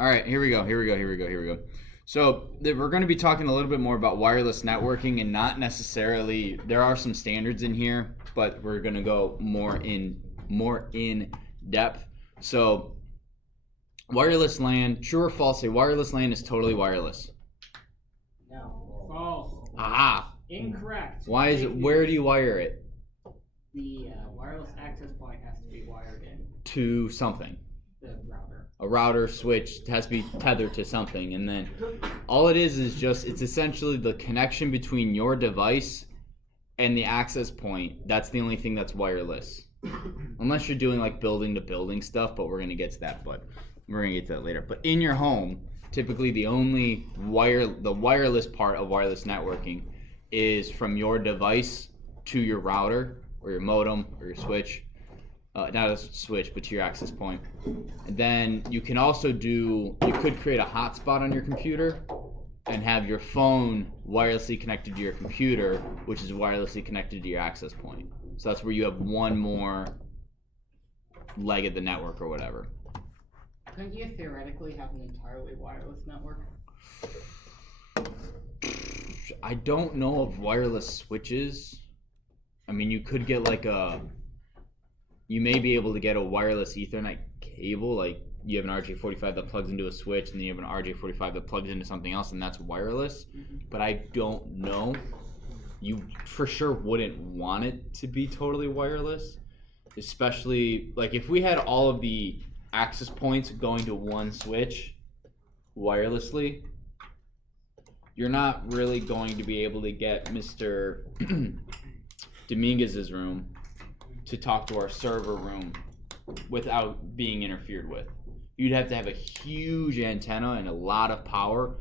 All right, here we go. So we're going to be talking a little bit more about wireless networking, and not necessarily. There are some standards in here, but we're going to go more in depth. So, wireless LAN, true or false? A wireless LAN is totally wireless. No. False. Aha. Incorrect. Why is it? Where do you wire it? The wireless access point has to be wired in. To something. The router. A router switch has to be tethered to something, and then all it is just it's essentially the connection between your device and the access point. That's the only thing that's wireless, unless you're doing like building to building stuff, but we're going to get to that later. But in your home, typically the wireless part of wireless networking is from your device to your router or your modem or your switch. Not a switch, but to your access point. And then you can also you could create a hotspot on your computer and have your phone wirelessly connected to your computer, which is wirelessly connected to your access point. So that's where you have one more leg of the network or whatever. Couldn't you theoretically have an entirely wireless network? I don't know of wireless switches. I mean, you could get you may be able to get a wireless Ethernet cable, like you have an RJ45 that plugs into a switch, and then you have an RJ45 that plugs into something else, and that's wireless. But I don't know. You for sure wouldn't want it to be totally wireless, especially like if we had all of the access points going to one switch wirelessly. You're not really going to be able to get Mr. Dominguez's room to talk to our server room without being interfered with. You'd have to have a huge antenna and a lot of power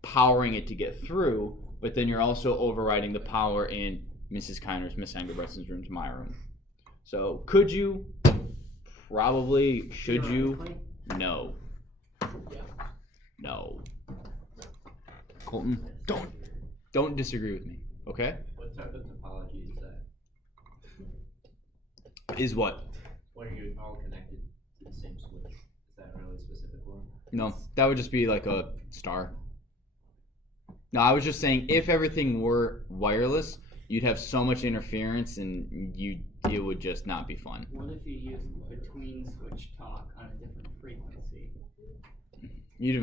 powering it to get through, but then you're also overriding the power in Mrs. Kiner's, Miss Engelbrettson's room to my room. So could you? Probably. Should you? No. No. Colton, don't disagree with me, okay? What type of topology is that? Is what? When are you all connected to the same switch? Is that a really specific one? No, that would just be like a star. No, I was just saying if everything were wireless, you'd have so much interference and it would just not be fun. What if you use between switch talk on a different frequency? You'd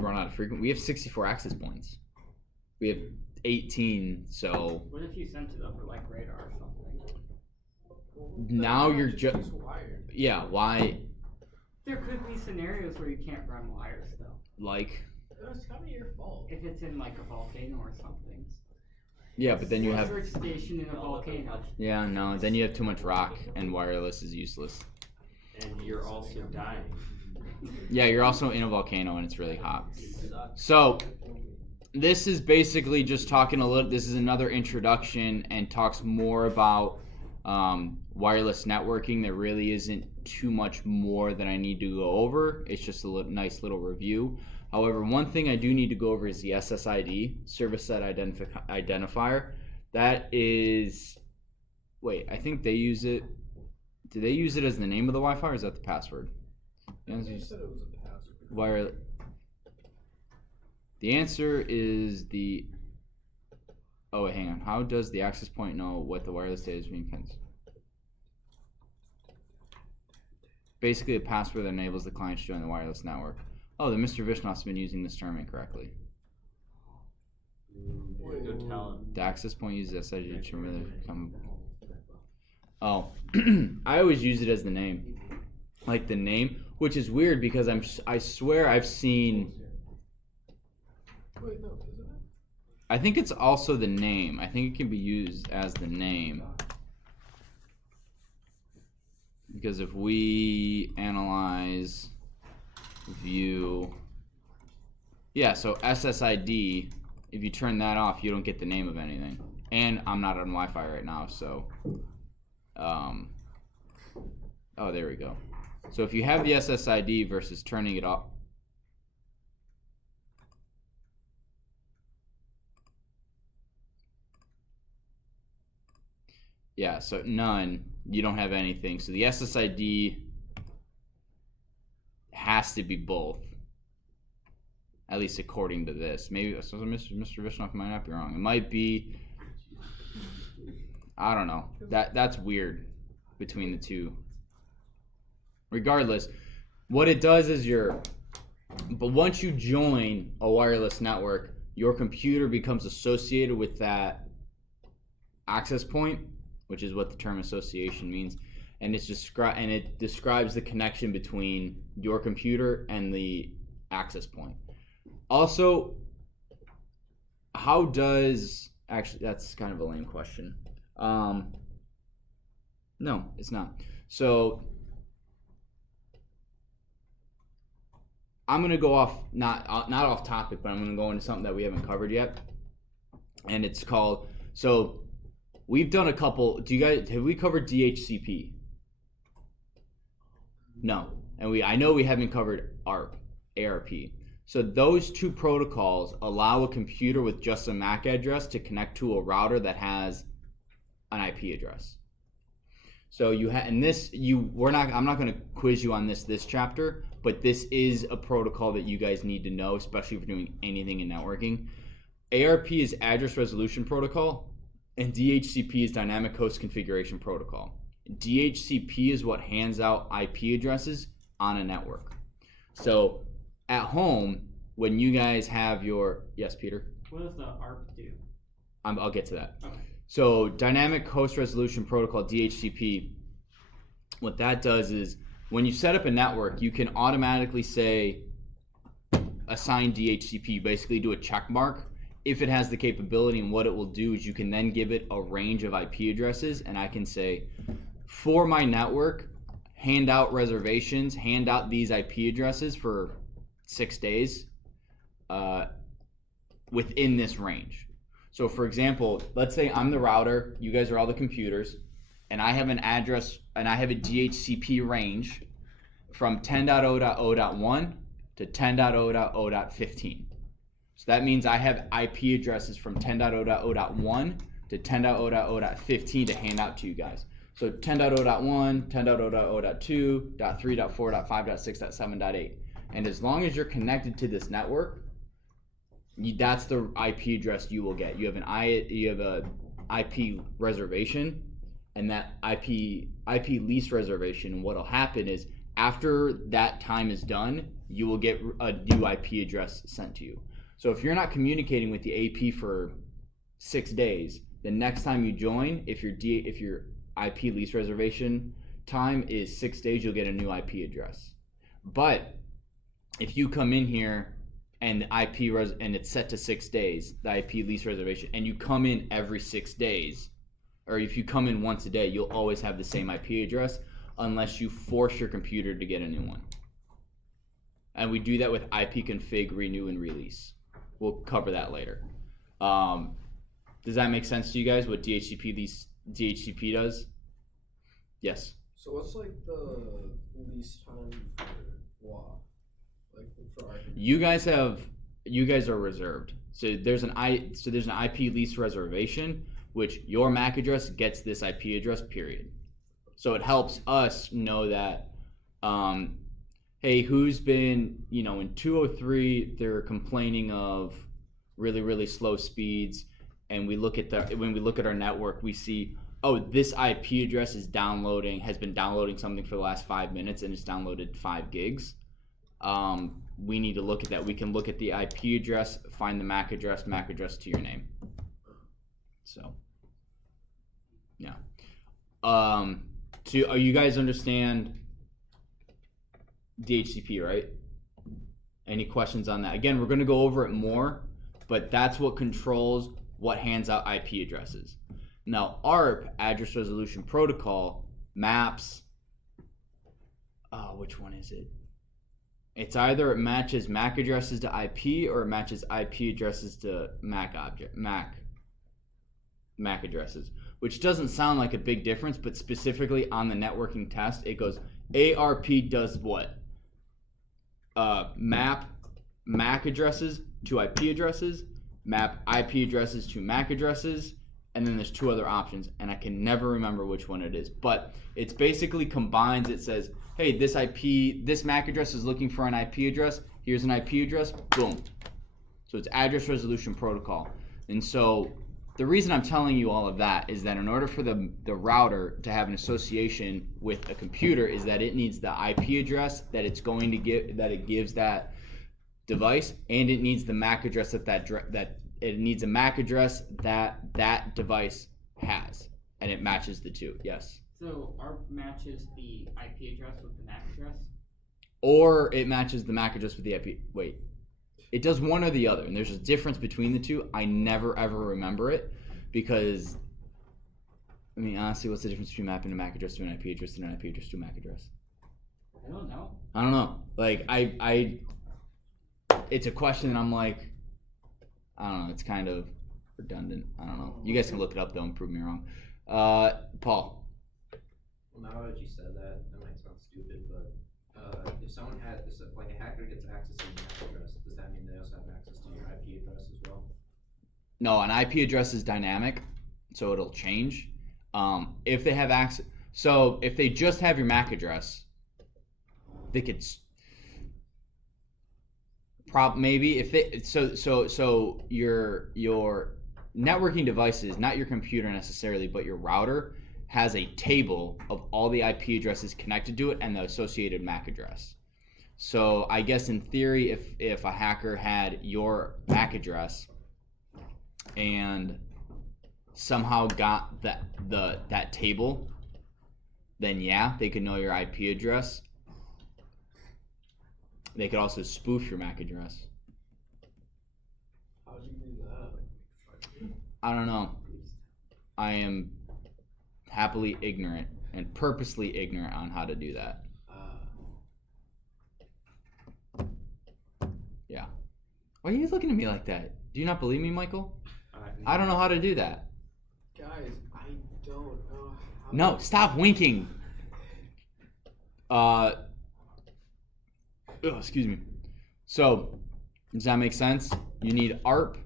run out of frequency. We have 64 access points. We have 18, so. What if you sent it over like radar or something? Now you're just. Yeah, why? There could be scenarios where you can't run wires though. Like? It's kind of your fault. If it's in like a volcano or something. Yeah, but then you have. Research station in a volcano. Yeah, no, then you have too much rock and wireless is useless. And you're also dying. Yeah, you're also in a volcano and it's really hot. So, this is basically just talking a little. This is another introduction and talks more about wireless networking. There really isn't too much more that I need to go over. It's just a nice little review. However, one thing I do need to go over is the SSID, Service Set Identifier. That is, wait, I think they use it. Do they use it as the name of the Wi-Fi, or is that the password? You said it was a password. Wire. The answer is the. Oh, wait, hang on. How does the access point know what the wireless data is being sent? Basically, a password that enables the client to join the wireless network. Oh, then Mr. Vishnoff's been using this term incorrectly. Go tell him. The access point uses SSID to really become. Oh, I always use it as the name, like the name, which is weird because I swear I've seen. Wait, no, isn't it? I think it's also the name. I think it can be used as the name. Because if we analyze, view, yeah, so SSID, if you turn that off, you don't get the name of anything. And I'm not on Wi-Fi right now, so, oh, there we go. So if you have the SSID versus turning it off, yeah, so none, you don't have anything. So the SSID has to be both. at least according to this. Maybe so Mr. Vishnoff might not be wrong. It might be, I don't know. That's weird between the two. Regardless, what it does is but once you join a wireless network, your computer becomes associated with that access point, which is what the term association means, and it describes the connection between your computer and the access point. Also, actually that's kind of a lame question. No, it's not. So I'm gonna go off not off topic, but I'm gonna go into something that we haven't covered yet, and it's called. So we've done a couple. Have we covered DHCP? No, and I know we haven't covered ARP. So those two protocols allow a computer with just a MAC address to connect to a router that has an IP address. So I'm not going to quiz you on this chapter, but this is a protocol that you guys need to know, especially if you're doing anything in networking. ARP is Address Resolution Protocol, and DHCP is Dynamic Host Configuration Protocol. DHCP is what hands out IP addresses on a network. So at home, when you guys have yes, Peter? What does the ARP do? I'll get to that. Okay. So Dynamic Host Resolution Protocol, DHCP, what that does is when you set up a network, you can automatically say assign DHCP, basically do a check mark if it has the capability, and what it will do is you can then give it a range of IP addresses, and I can say, for my network, hand out these IP addresses for 6 days within this range. So for example, let's say I'm the router, you guys are all the computers, and I have an address and I have a DHCP range from 10.0.0.1 to 10.0.0.15. So that means I have IP addresses from 10.0.0.1 to 10.0.0.15 to hand out to you guys. So 10.0.1, 10.0.0.2, .3, .4, .5, .6, .7, .8. And as long as you're connected to this network, that's the IP address you will get. You have a IP reservation, and that IP lease reservation. What'll happen is after that time is done, you will get a new IP address sent to you. So if you're not communicating with the AP for 6 days, the next time you join, if your IP lease reservation time is 6 days, you'll get a new IP address. But if you come in here and the and it's set to 6 days, the IP lease reservation, and you come in every 6 days, or if you come in once a day, you'll always have the same IP address unless you force your computer to get a new one. And we do that with IP config, renew, and release. We'll cover that later. Does that make sense to you guys, what DHCP does? Yes. So what's like the lease time for WA? Like for IP? You guys are reserved. So there's an IP lease reservation, which your MAC address gets this IP address, period. So it helps us know that, hey, who's been, in 203, they're complaining of really, really slow speeds, and when we look at our network, we see, oh, this IP address has been downloading something for the last 5 minutes, and it's downloaded 5 gigs. We need to look at that. We can look at the IP address, find the MAC address to your name. So, yeah. You guys understand DHCP, right? Any questions on that? Again, we're going to go over it more, but that's what controls what hands out IP addresses. Now, ARP, Address Resolution Protocol, maps. Which one is it? It's either it matches MAC addresses to IP or it matches IP addresses to MAC addresses, which doesn't sound like a big difference, but specifically on the networking test, it goes ARP does what? Map MAC addresses to IP addresses, map IP addresses to MAC addresses, and then there's 2 other options, and I can never remember which one it is. But it's basically combines. It says, hey, this MAC address is looking for an IP address. Here's an IP address. Boom. So it's address resolution protocol. And so the reason I'm telling you all of that is that in order for the router to have an association with a computer is that it needs the IP address that it's going to give, that it gives that device, and it needs the MAC address that it needs a MAC address that device has, and it matches the 2. Yes. So ARP matches the IP address with the MAC address? Or it matches the MAC address with the IP. Wait. It does one or the other, and there's a difference between the 2. I never ever remember it because, I mean, honestly, what's the difference between mapping a MAC address to an IP address and an IP address to a MAC address? I don't know. I don't know. Like, it's a question that I'm like, I don't know. It's kind of redundant. I don't know. You guys can look it up though and prove me wrong. Paul. Well, now that you said that, that might sound stupid, but if someone had, like a hacker gets access to your MAC address, does that mean they also have access to your IP address as well? No, an IP address is dynamic, so it'll change. If they have access, so if they just have your MAC address, they could maybe if they so your networking devices, not your computer necessarily, but your router has a table of all the IP addresses connected to it and the associated MAC address. So I guess in theory, if a hacker had your MAC address and somehow got that table, then yeah, they could know your IP address. They could also spoof your MAC address. How'd you do that? I don't know. I am happily ignorant and purposely ignorant on how to do that. Yeah. Why are you looking at me like that? Do you not believe me, Michael? I don't know how to do that. Guys, I don't know how. No, stop winking. Excuse me. So, does that make sense? You need ARP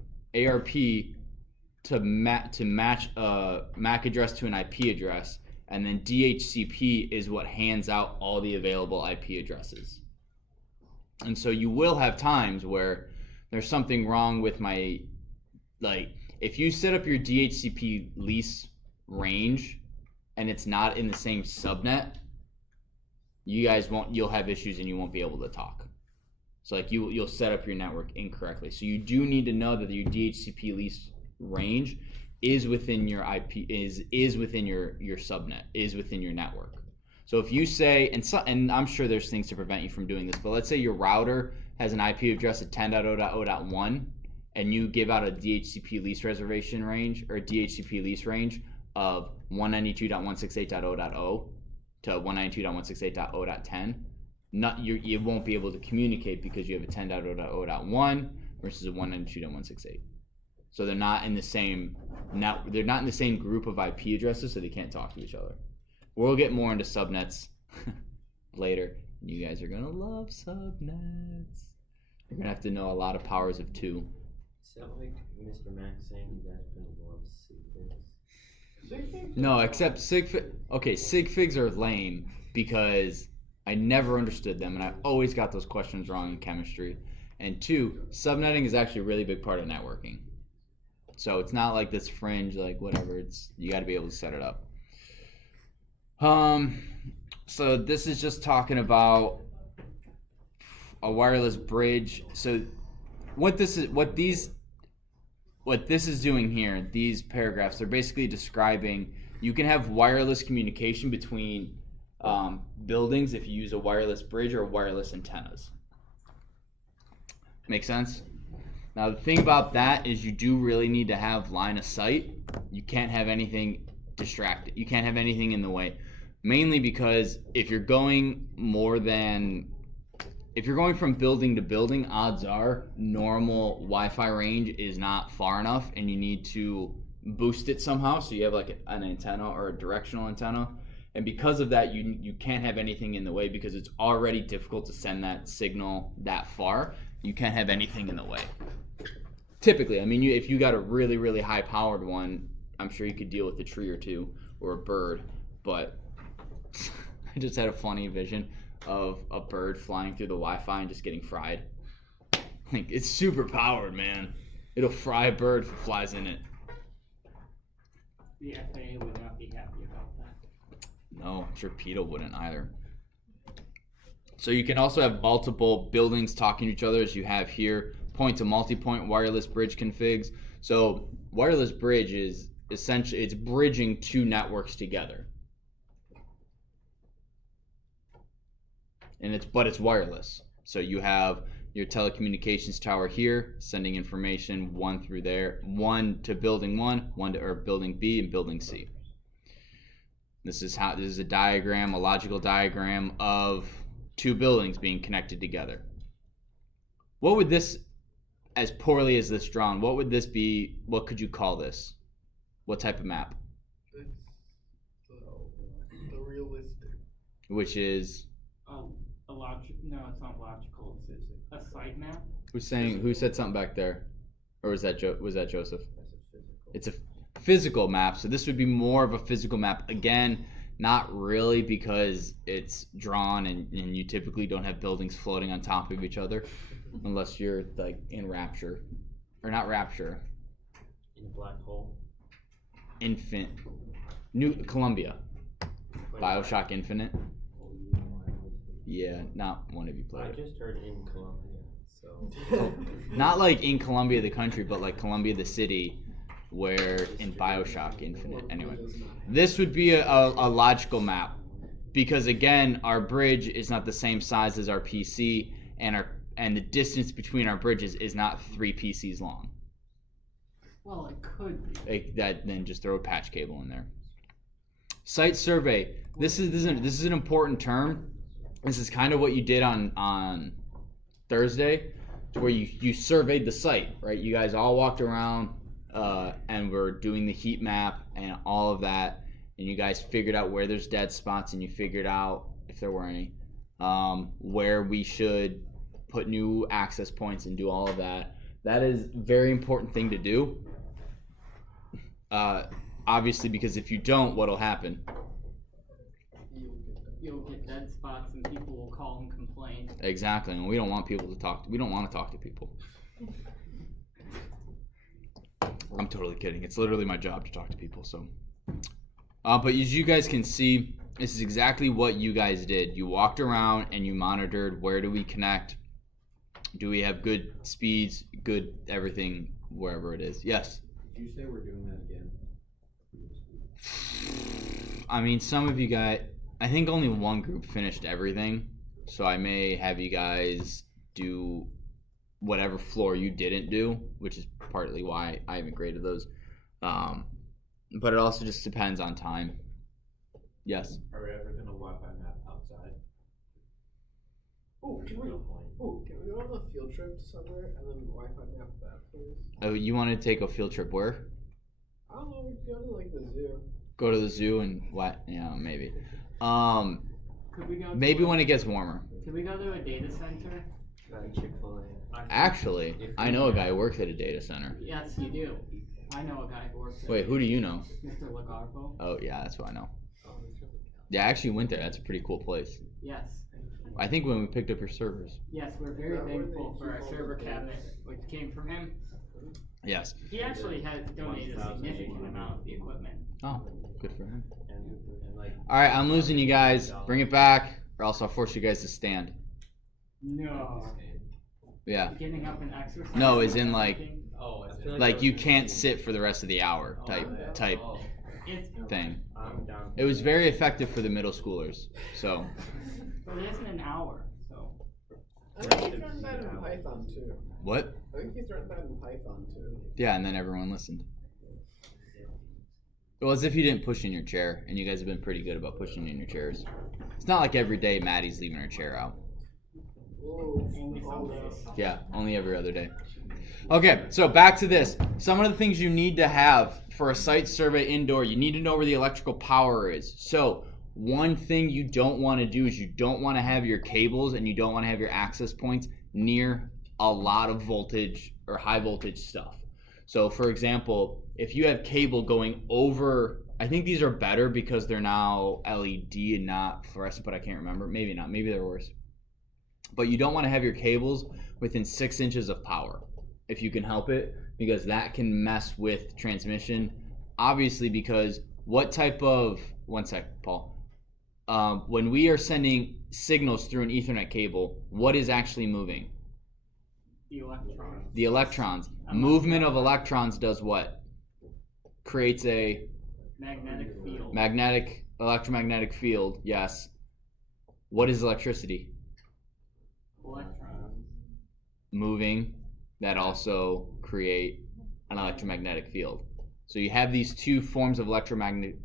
to match a MAC address to an IP address, and then DHCP is what hands out all the available IP addresses. And so you will have times where there's something wrong with my, like, if you set up your DHCP lease range and it's not in the same subnet, you'll have issues and you won't be able to talk. So like you'll set up your network incorrectly. So you do need to know that your DHCP lease range is within your IP, is within your subnet, is within your network. So if you say, and I'm sure there's things to prevent you from doing this, but let's say your router has an IP address of 10.0.0.1 and you give out a DHCP lease reservation range or a DHCP lease range of 192.168.0.0 to 192.168.0.10, you won't be able to communicate because you have a 10.0.0.1 versus a 192.168. So they're not in the same group of IP addresses, so they can't talk to each other. We'll get more into subnets later. You guys are gonna love subnets. You're gonna have to know a lot of powers of 2. Sound like Mr. Max saying you guys are gonna love SIG. No, except SIG. Okay, SIG figs are lame because I never understood them, and I always got those questions wrong in chemistry. And 2, subnetting is actually a really big part of networking. So it's not like this fringe, like whatever. It's you got to be able to set it up. So this is just talking about a wireless bridge. So what this is doing here, these paragraphs, they're basically describing you can have wireless communication between buildings if you use a wireless bridge or wireless antennas. Make sense? Now the thing about that is you do really need to have line of sight. You can't have anything distracted. You can't have anything in the way. Mainly because if you're going from building to building, odds are normal Wi-Fi range is not far enough and you need to boost it somehow. So you have like an antenna or a directional antenna. And because of that, you can't have anything in the way because it's already difficult to send that signal that far. You can't have anything in the way. Typically, I mean, if you got a really, really high-powered one, I'm sure you could deal with a tree or two or a bird, but I just had a funny vision of a bird flying through the Wi-Fi and just getting fried. Like, it's super powered, man. It'll fry a bird if it flies in it. The FAA would not be happy about that. No, I'm sure PETA wouldn't either. So you can also have multiple buildings talking to each other, as you have here. Point to multi-point wireless bridge configs. So wireless bridge is essentially, it's bridging two networks together. And it's wireless. So you have your telecommunications tower here sending information one through there, one to building one to building B and building C. This is a diagram, a logical diagram of two buildings being connected together. What would this, as poorly as this drawn, what would this be? What could you call this? What type of map? It's the realistic. Which is No, it's not logical. It's a site map. who said something back there, or was that Joseph? That's a physical. It's a physical map, so this would be more of a physical map. Again, not really, because it's drawn and you typically don't have buildings floating on top of each other unless you're like in Rapture, or not Rapture, In a black hole. New Columbia, BioShock Infinite. Yeah, not one of you I played it. just heard in Colombia, so. Not like in Columbia the country, but like Columbia the city, where in BioShock Infinite. Anyway, this would be a logical map, because again, our bridge is not the same size as our PC, and the distance between our bridges is not 3 PCs long. Well, it could be. Then just throw a patch cable in there. Site survey. This is an important term. This is kind of what you did on Thursday, to where you surveyed the site, right? You guys all walked around and were doing the heat map and all of that, and you guys figured out where there's dead spots, and you figured out, if there were any, where we should put new access points and do all of that. That is a very important thing to do. Obviously, because if you don't, what'll happen? You'll get dead spots and people will call and complain. Exactly, and we don't want people to talk. We don't want to talk to people. I'm totally kidding. It's literally my job to talk to people. So, but as you guys can see, this is exactly what you guys did. You walked around and you monitored, where do we connect? Do we have good speeds, good everything, wherever it is? Yes. Did you say we're doing that again? I mean, some of you guys, I think only one group finished everything, so I may have you guys do whatever floor you didn't do, which is partly why I haven't graded those. But it also just depends on time. Yes. Are we ever gonna Wi-Fi map outside? Can we go on a field trip somewhere and then Wi-Fi map that, please? Oh, you want to take a field trip where? I don't know, we could go to like the zoo. Go to the zoo and what? Yeah, maybe. Could we go? Maybe when it gets warmer. Could we go to a data center? Chick-fil-A. Actually, I know a guy who works at a data center. Yes, you do. I know a guy who works at. Wait, who do you know? Mr. Lagarbo. Oh, yeah, that's who I know. Oh, it's really Yeah, I actually went there. That's a pretty cool place. Yes. I think when we picked up your servers. Yes, we're very Is that where thankful they for our keep all server the cabinet, which came from him. Yes. He actually has donated a significant amount of the equipment. Oh, good for him. and like. All right, I'm losing you guys. Bring it back, or else I'll force you guys to stand. No. Yeah. Getting up and exercise. No, as in like Oh, I feel like you can't sit for the rest of the hour type It's. thing. I'm down. It was very effective for the middle schoolers. So But it isn't an hour, so. I think he threatened that in Python too. what? I think he threatened that in Python too. Yeah, and then everyone listened. Well, as if you didn't push in your chair, and you guys have been pretty good about pushing in your chairs. It's not like every day Maddie's leaving her chair out. Whoa. Only some days. Yeah, only every other day. Okay, so back to this. Some of the things you need to have for a site survey indoor, you need to know where the electrical power is. So one thing you don't want to do is you don't want to have your cables and you don't want to have your access points near a lot of voltage or high voltage stuff. So for example, if you have cable going over, I think these are better because they're now LED and not fluorescent, but I can't remember. Maybe not. Maybe they're worse. But you don't want to have your cables within 6 inches of power if you can help it, because that can mess with transmission. Obviously, because what type of, one sec, Paul. When we are sending signals through an Ethernet cable, what is actually moving? The electrons. The electrons. Movement of electrons does what? Creates a Magnetic field. electromagnetic field, yes. What is electricity? Electrons. Moving, that also create an electromagnetic field. So you have these two forms of electromagnetic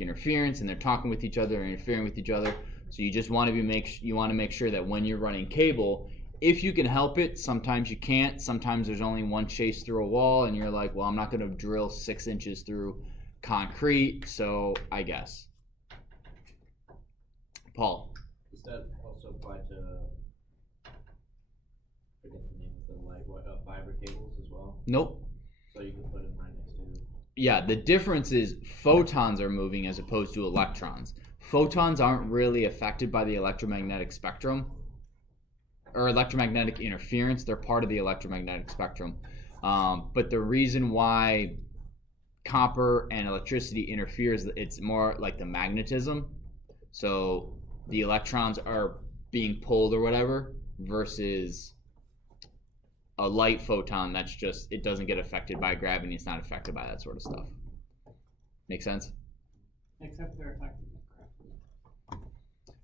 interference, and they're talking with each other and interfering with each other. So you just want to make sure that when you're running cable, if you can help it, sometimes you can't. Sometimes there's only one chase through a wall, and you're like, well, I'm not going to drill 6 inches through concrete, so I guess. Paul. Does that also apply to, forget the name of the light, fiber cables as well? Nope. So you can put it right next to. Yeah, the difference is photons are moving as opposed to electrons. Photons aren't really affected by the electromagnetic spectrum or electromagnetic interference. They're part of the electromagnetic spectrum. But the reason why copper and electricity interferes, it's more like the magnetism. So the electrons are being pulled or whatever versus a light photon that's just, it doesn't get affected by gravity. It's not affected by that sort of stuff. Make sense? Except they're affected by gravity,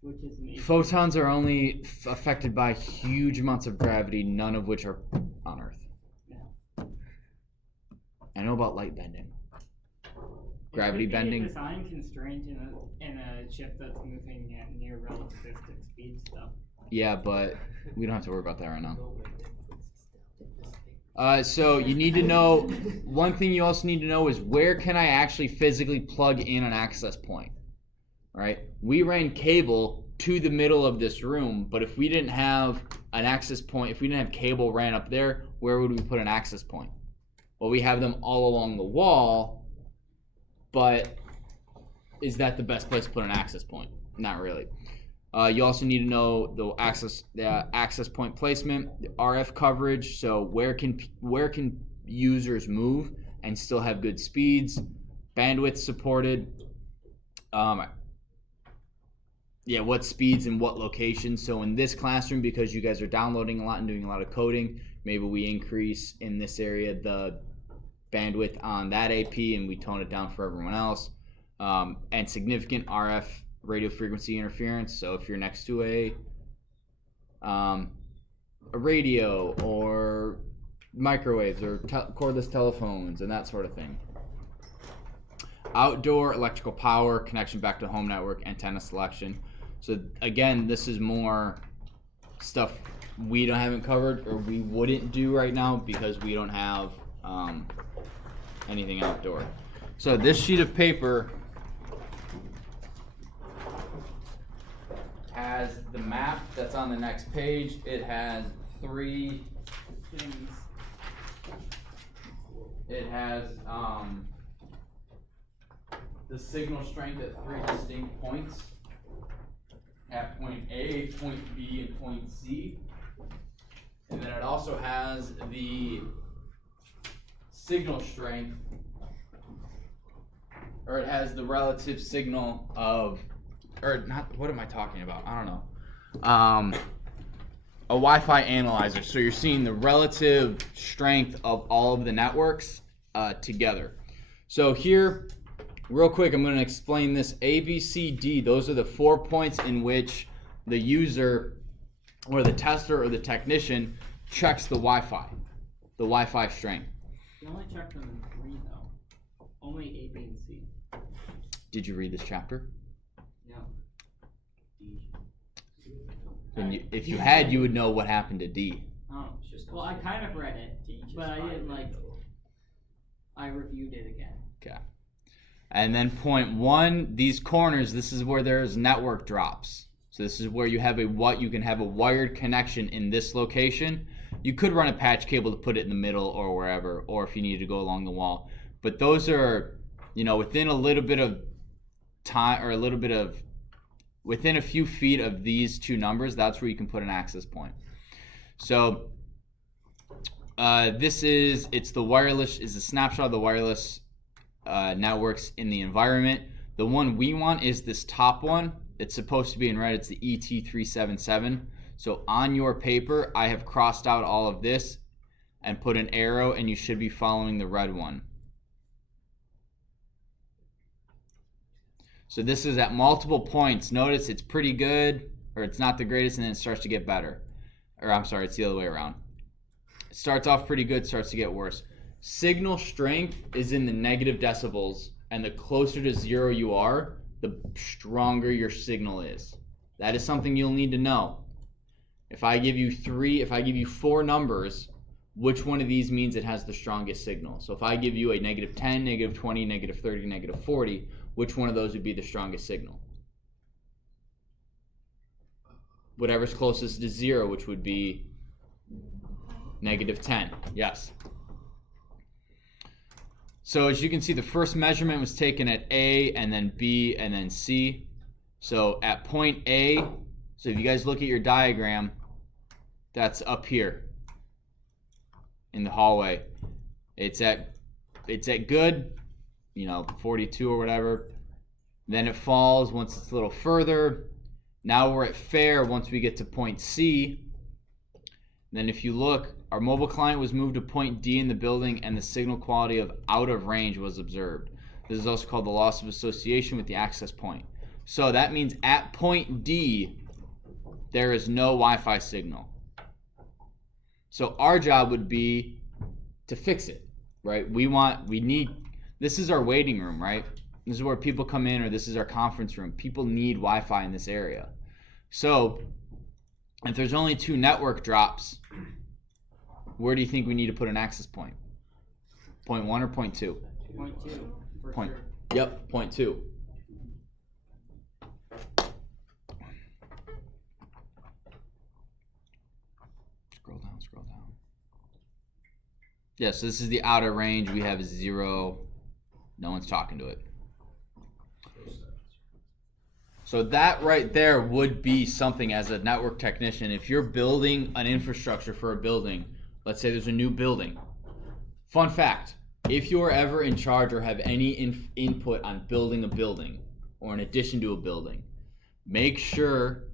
which is an Photons are only affected by huge amounts of gravity, none of which are on Earth. Yeah. I know about light bending. Gravity bending. A design constraint in a chip that's moving at near relativistic speed stuff. Yeah, but we don't have to worry about that right now. So you need to know, one thing you also need to know is where can I actually physically plug in an access point, right? We ran cable to the middle of this room, but if we didn't have an access point, if we didn't have cable ran up there, where would we put an access point? Well, we have them all along the wall, but is that the best place to put an access point? Not really. You also need to know the access point placement, the RF coverage. So where can users move and still have good speeds? Bandwidth supported. What speeds and what locations? So in this classroom, because you guys are downloading a lot and doing a lot of coding, maybe we increase in this area the bandwidth on that AP and we tone it down for everyone else. And significant RF radio frequency interference. So if you're next to a radio or microwaves or cordless telephones and that sort of thing. Outdoor electrical power, connection back to home network, antenna selection. So again, this is more stuff we haven't covered or we wouldn't do right now because we don't have anything outdoor. So this sheet of paper has the map that's on the next page. It has 3 Things. It has the signal strength at 3 distinct points. At point A, point B, and point C. And then it also has the signal strength, or it has the relative signal of, or not, what am I talking about? I don't know. A Wi-Fi analyzer. So you're seeing the relative strength of all of the networks together. So here, real quick, I'm going to explain this. A, B, C, D, those are the 4 points in which the user or the tester or the technician checks the Wi-Fi strength. You only check them in 3 though. Only A, B, and C. Did you read this chapter? No. And if you had, you would know what happened to D. Oh, well, I kind of read it, but I didn't I reviewed it again. Okay. And then point 1, these corners, this is where there's network drops. So this is where you have you can have a wired connection in this location, You could run a patch cable to put it in the middle or wherever, or if you need to go along the wall. But those are, within a little bit of time, or within a few feet of these two numbers, that's where you can put an access point. So it's the wireless, is a snapshot of the wireless networks in the environment. The one we want is this top one. It's supposed to be in red. It's the ET377. So on your paper, I have crossed out all of this and put an arrow, and you should be following the red one. So this is at multiple points. Notice it's pretty good, or it's not the greatest, and then it starts to get better. Or I'm sorry, it's the other way around. It starts off pretty good, starts to get worse. Signal strength is in the negative decibels, and the closer to 0 you are, the stronger your signal is. That is something you'll need to know. If I give you 4 numbers, which one of these means it has the strongest signal? So if I give you a -10, -20, -30, -40, which one of those would be the strongest signal? Whatever's closest to 0, which would be -10. Yes. So as you can see, the first measurement was taken at A, and then B, and then C. So at point A, so if you guys look at your diagram, that's up here in the hallway. It's at good, 42 or whatever. Then it falls once it's a little further. Now we're at fair once we get to point C. Then if you look, our mobile client was moved to point D in the building, and the signal quality of out of range was observed. This is also called the loss of association with the access point. So that means at point D, there is no Wi-Fi signal. So our job would be to fix it, right? This is our waiting room, right? This is where people come in, or this is our conference room. People need Wi-Fi in this area. So if there's only 2 network drops, where do you think we need to put an access point? Point 1 or point 2? Point 2, for sure. Yep, point 2. Scroll down. Yes, so this is the outer range. We have 0. No one's talking to it. So that right there would be something as a network technician. If you're building an infrastructure for a building, let's say there's a new building. Fun fact, if you're ever in charge or have any input on building a building or in addition to a building, make sure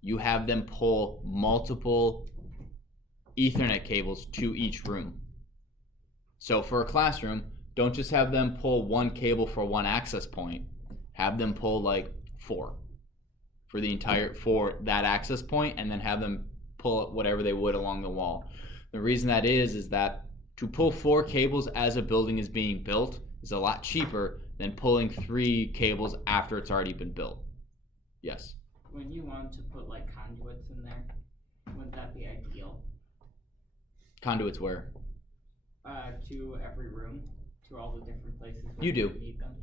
you have them pull multiple Ethernet cables to each room. So for a classroom, don't just have them pull 1 cable for 1 access point. Have them pull like 4 for that access point, and then have them pull whatever they would along the wall. The reason that is that to pull 4 cables as a building is being built is a lot cheaper than pulling 3 cables after it's already been built. Yes. When you want to put like conduits in there, wouldn't that be ideal? Conduits where? To every room, to all the different places where You do. need them.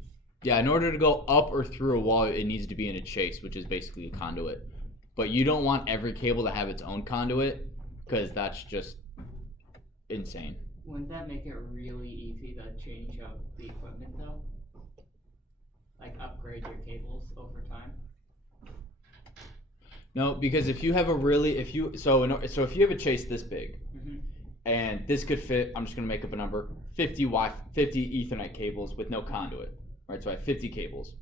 Yeah, in order to go up or through a wall, it needs to be in a chase, which is basically a conduit. But you don't want every cable to have its own conduit, because that's just insane. Wouldn't that make it really easy to change up the equipment though? Like upgrade your cables over time? No, because if you have if you have a chase this big, and this could fit, I'm just gonna make up a number, 50 Ethernet cables with no conduit, right? So I have 50 cables.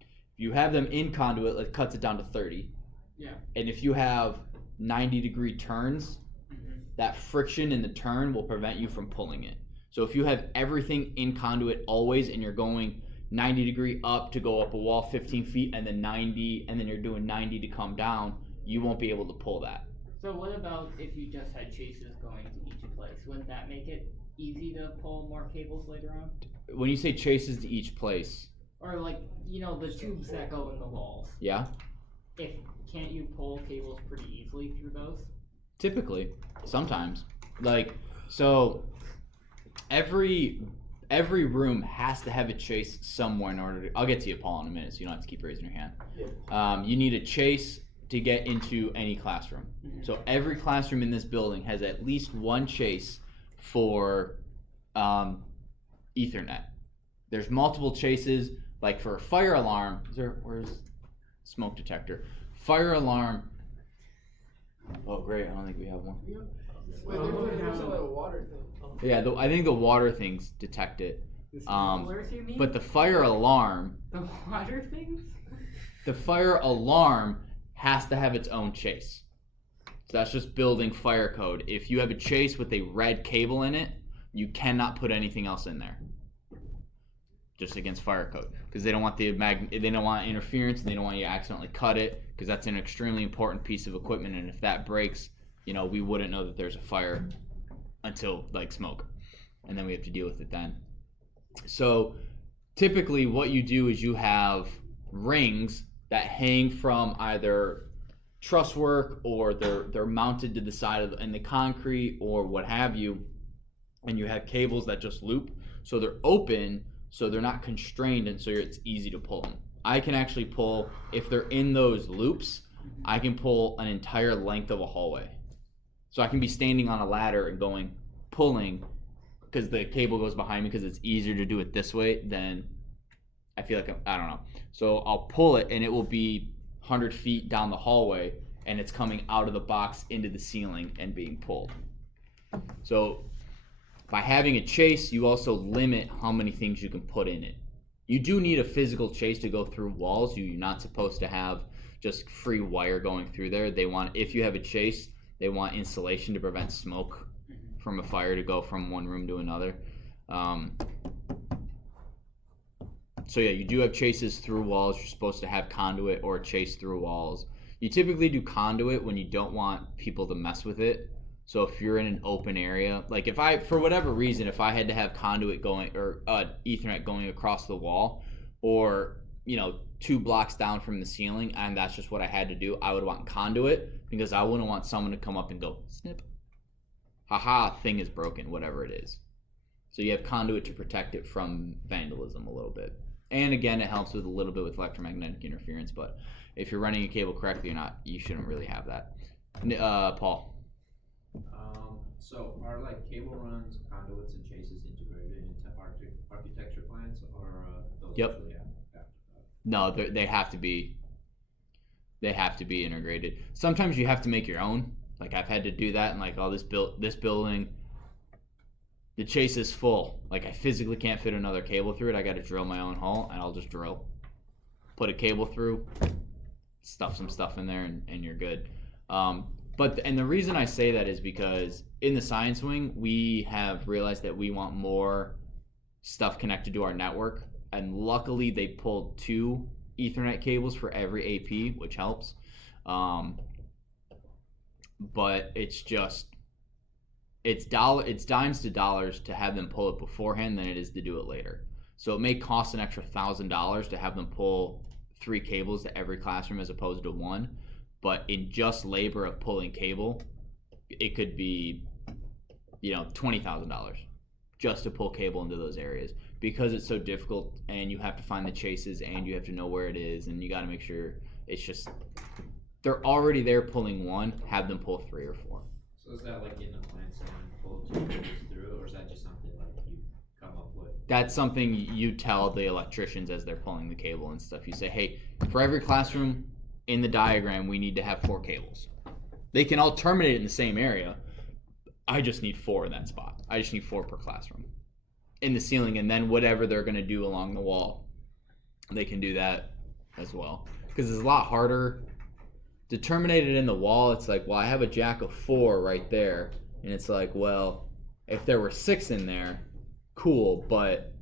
If you have them in conduit, it cuts it down to 30. Yeah. And if you have 90-degree turns, that friction in the turn will prevent you from pulling it. So if you have everything in conduit always, and you're going 90-degree up to go up a wall 15 feet, and then 90, and then you're doing 90 to come down, you won't be able to pull that. So what about if you just had chases going to each place? Wouldn't that make it easy to pull more cables later on? When you say chases to each place, Or like, the tubes that go in the walls. yeah, Can't you pull cables pretty easily through those? typically, sometimes, so every room has to have a chase somewhere in order to. I'll get to you, Paul, in a minute, so you don't have to keep raising your hand. You need a chase to get into any classroom. So every classroom in this building has at least one chase for Ethernet. There's multiple chases, like for a fire alarm. Where's smoke detector? Fire alarm. Oh great, I don't think we have one. Wait, there's a water thing. Yeah, I think the water things detect it. Where's you mean? But the fire alarm, The water things? the fire alarm has to have its own chase. So that's just building fire code. If you have a chase with a red cable in it, you cannot put anything else in there. Just against fire code, because they don't want they don't want interference, and they don't want you to accidentally cut it, because that's an extremely important piece of equipment. And if that breaks, we wouldn't know that there's a fire until like smoke, and then we have to deal with it then. So typically, what you do is you have rings that hang from either truss work, or they're mounted to the side of in the concrete or what have you, and you have cables that just loop, so they're open. So they're not constrained, and so it's easy to pull them. I can actually pull, if they're in those loops, I can pull an entire length of a hallway. So I can be standing on a ladder and pulling, because the cable goes behind me, because it's easier to do it this way than, I feel like, I don't know. So I'll pull it, and it will be 100 feet down the hallway, and it's coming out of the box into the ceiling and being pulled. So by having a chase, you also limit how many things you can put in it. You do need a physical chase to go through walls. You're not supposed to have just free wire going through there. If you have a chase, they want insulation to prevent smoke from a fire to go from one room to another. So yeah, you do have chases through walls. You're supposed to have conduit or a chase through walls. You typically do conduit when you don't want people to mess with it. So if you're in an open area, like for whatever reason, if I had to have conduit going or Ethernet going across the wall, or 2 blocks down from the ceiling, and that's just what I had to do, I would want conduit, because I wouldn't want someone to come up and go snip, haha, thing is broken, whatever it is. So you have conduit to protect it from vandalism a little bit, and again, it helps with a little bit with electromagnetic interference. But if you're running a cable correctly or not, you shouldn't really have that. Paul. So are like cable runs, conduits, and chases integrated into architecture plans, or those Yep. actually have No, they have to be. They have to be integrated. Sometimes you have to make your own. Like I've had to do that, and like, this building, the chase is full. Like I physically can't fit another cable through it. I got to drill my own hole, and I'll just drill, put a cable through, stuff some stuff in there, and you're good. But the reason I say that is because in the science wing, we have realized that we want more stuff connected to our network, and luckily they pulled 2 Ethernet cables for every AP, which helps. But it's dimes to dollars to have them pull it beforehand than it is to do it later. So it may cost an extra $1,000 to have them pull 3 cables to every classroom as opposed to 1. But in just labor of pulling cable, it could be, $20,000 just to pull cable into those areas, because it's so difficult, and you have to find the chases, and you have to know where it is, and you got to make sure it's just, they're already there pulling 1, have them pull 3 or 4. So is that like in the plan, someone pull 2 cables through, or is that just something like you come up with? That's something you tell the electricians as they're pulling the cable and stuff. You say, hey, for every classroom in the diagram, we need to have 4 cables. They can all terminate in the same area. I just need 4 in that spot. I just need 4 per classroom in the ceiling, and then whatever they're going to do along the wall, they can do that as well. Because it's a lot harder to terminate it in the wall. It's like, well, I have a jack of 4 right there, and it's like, well, if there were 6 in there, cool, but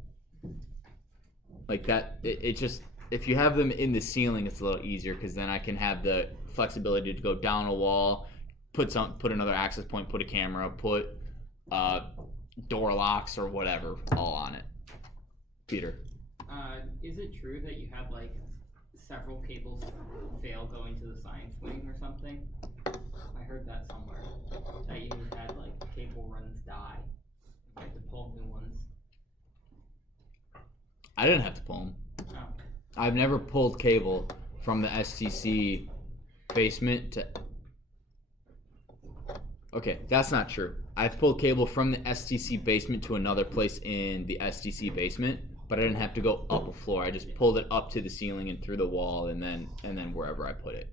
like that, it just, if you have them in the ceiling, it's a little easier, because then I can have the flexibility to go down a wall, put another access point, put a camera, put door locks or whatever all on it. Peter. Is it true that you had like several cables fail going to the science wing or something? I heard that somewhere, that you had like cable runs die. You had to pull new ones. I didn't have to pull them. Oh. I've never pulled cable from the STC basement to. Okay, that's not true. I've pulled cable from the STC basement to another place in the STC basement, but I didn't have to go up a floor. I just pulled it up to the ceiling and through the wall, and then wherever I put it.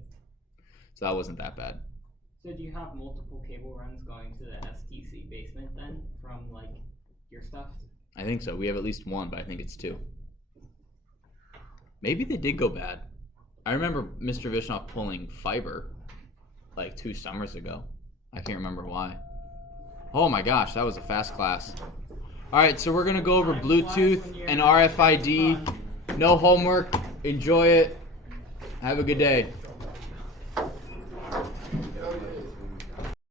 So that wasn't that bad. So do you have multiple cable runs going to the STC basement then from like your stuff? I think so. We have at least one, but I think it's two. Maybe they did go bad. I remember Mr. Vishnoff pulling fiber like 2 summers ago. I can't remember why. Oh my gosh, that was a fast class. Alright, so we're going to go over Bluetooth and RFID. No homework. Enjoy it. Have a good day.